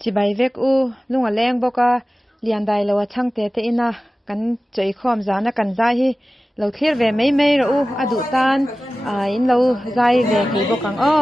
chỉ bay vek u lung a leng boka lian dai lo chang te te ina kan choi khom zana kan zai hi lo thlir ve mei mei ro u adu tan in lo zai ve thei bokang o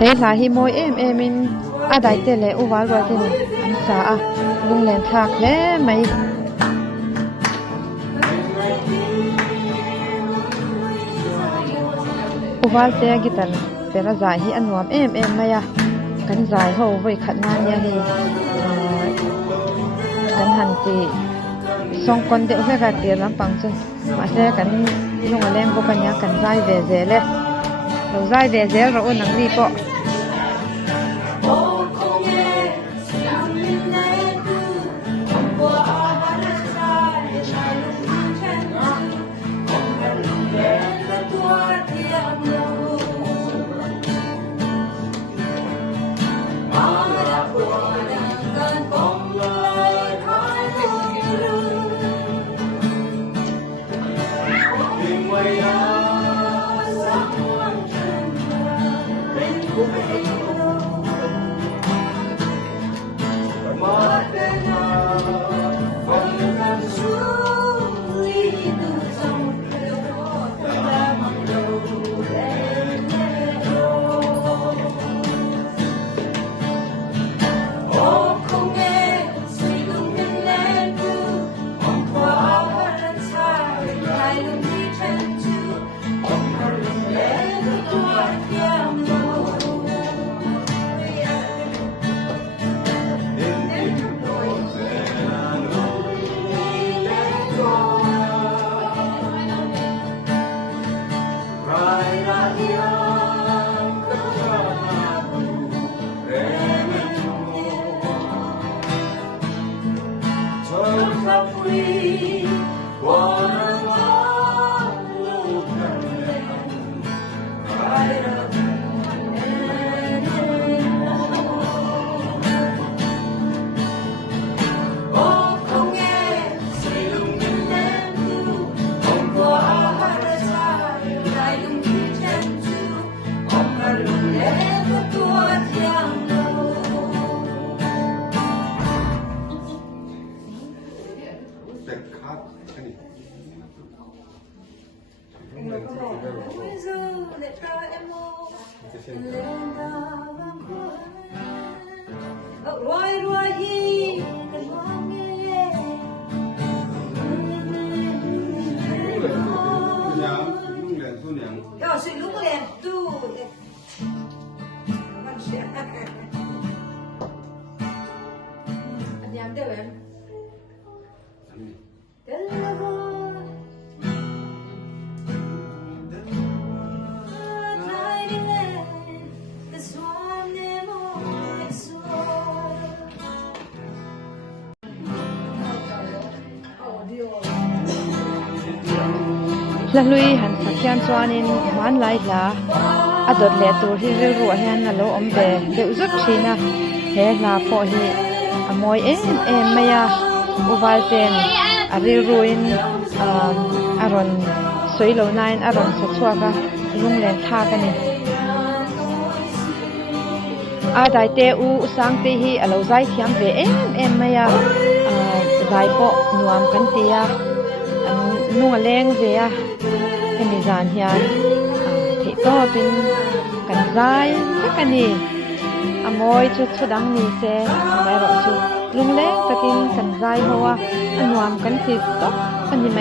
thế là hi môi em in đại tê lệ u vál rồi thế này anh xã lung lên thạc thế mày u vál tê gitan tê là dài hi anh nuam em mày kan dài hậu với khát nan nha hi kan hành chị song con đeo về cái tiền lắm bằng chân mà sẽ kan lung lên bộ cái nhà kan dài về dễ lệ đầu dài về dễ rồi nắng đi po ละลุยหันสักยันชวนินมันไหลลาอดดเลตัวที่เรือเฮียนนโลอมเบเดือดจุดชีนะเฮลาพอฮีอมอยไม่ยาอุบาลเซนอริรุยนอารอนสวยโลนายอารอนสัชัวกะลุงเลนท่ากันนี่อาได้เตอูสังเตฮีอโลใจเทียมเบไม่ยาใจปะนวมกันเตียนุ่งแรงเสียเป็นนิจานเฮียนที่ก็เป็นกันใจสักกันนี่อมอยชุดดังนี่เสียได้รอชุดลุงเล็กตะกินกันใจเพราะว่าอันวามกันสิตกอันนี้ไหม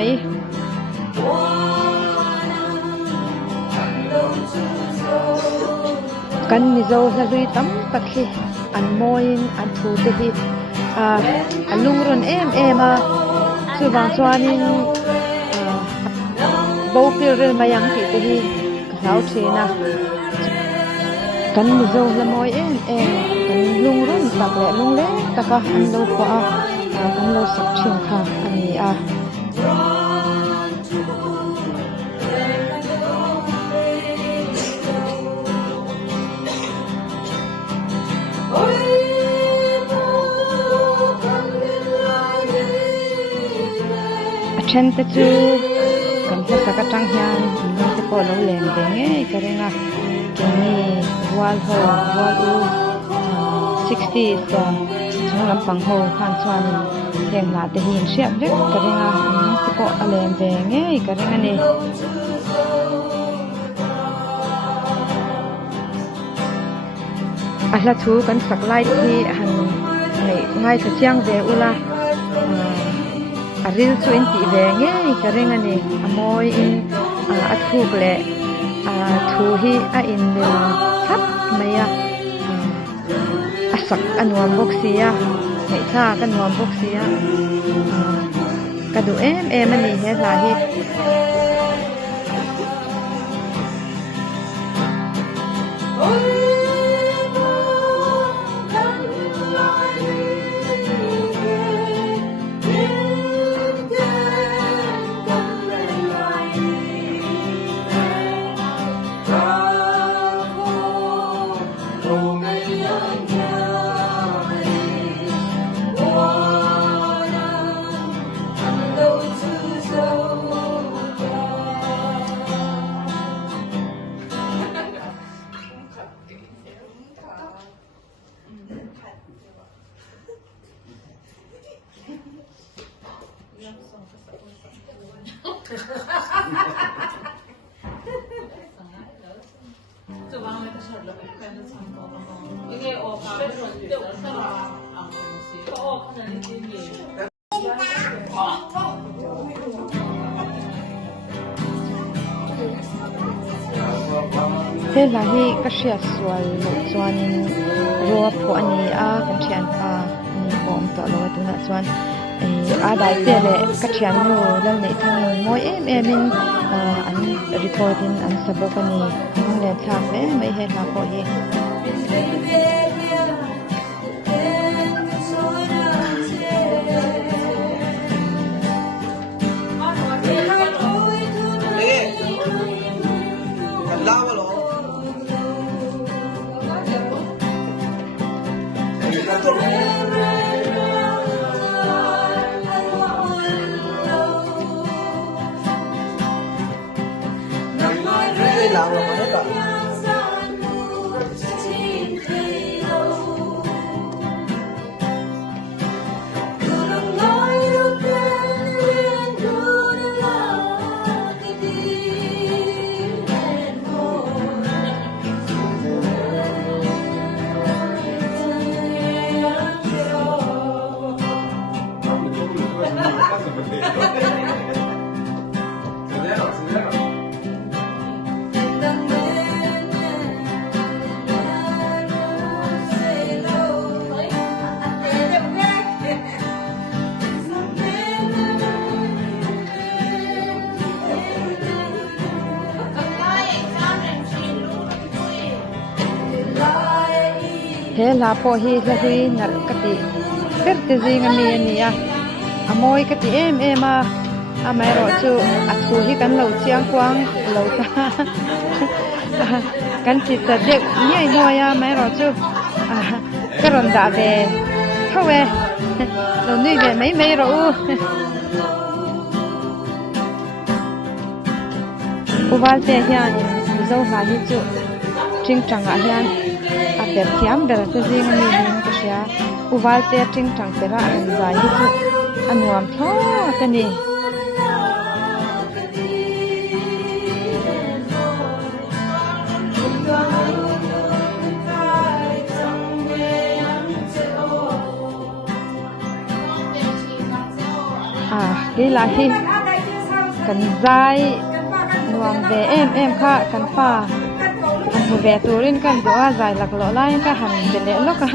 กันนิโจละลุยตั้มตักสิอันมอยอันทูเตหิอันลุงรุนมาคือบางส่วนนี่บ่เปรี้ยวมายังติดที่เราเชนะกันมิโซละมอยกันลุงรุ่นตักแหละลุงเล็กตะกะอันโลกว่ากันโลสักเชียงค่ะอันนี้เช่นแต่จูกันจะสักจังเฮียนมันจะพอเราเล่นได้ไงกันเองกินนี่วอลอู60จ้ะช่างลำปังโฮผ่านชวนเรียงลาแต่หินเสียบเล็กกันเองมันจะพอเล่นได้ไงกันเองนี่ละทูกันสักไล่ที่หันง่ายสุดเชียงเวอุละริลสุอินติเวงเงยกระเรงอันนี้อมอยอินอัดคูกเละทูฮีอินเดลทับไม่ยะสักอันวมบกเสียไม่ท่ากันวมบกเสียกระดูมันนี่เฮลาฮีเฮลาฮีก็เชียสวยหลุดจวนรัวพวอันนี้กันเชียนปาอันนี้ผมต่อเลยตัวนั้นจวนได้เจเลก็เชียนอยู่แล้วในทางมวยมินอันรีพอร์ตินอันสบกันนี้น้องเล่นทางไม่เห็นมาพอเอง nào mà hết rồi he la po hi la hui nal kati ter te zinga mi ania amoi kati em a mai ro chu a thu hi kan lo chiang kwang lo ta kan chi ta de ni mo ya mai ro chu ka ron da ve thawe lo ni ve mai ro u wal te hian zo ha hi chu ching changa hian a per thiam ber te zinga mi hin ka sia u wal te ching chang pera an zai hi chu anuam tho ta ni cái là hi cần dai nuam về em kha cần pha anh về turin cần doa dai lak lo lai ka han de le lo ka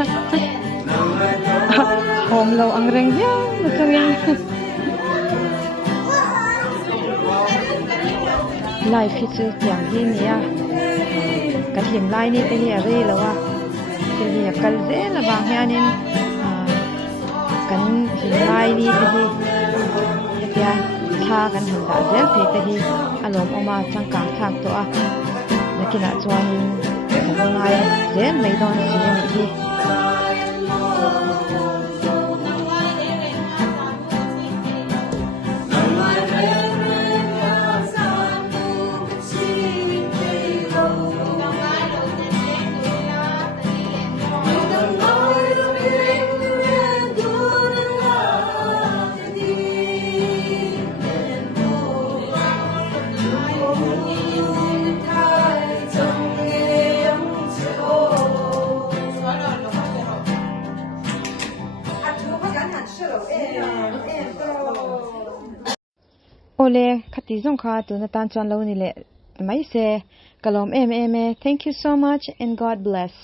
hom lo ang reng ya mo changin life hi chu tiang hi nia ka him lai ni te hi a ri lo wa ke hi kal ze la bang hianin kan him lai ni te hi ya tha kan han da zel the te hi alom oma changkang thak to a nakina chuanin kan ngai zel mai don si ni hi ole khati zong kha tu na tan chan lo ni le mai se kalom em thank you so much and God bless.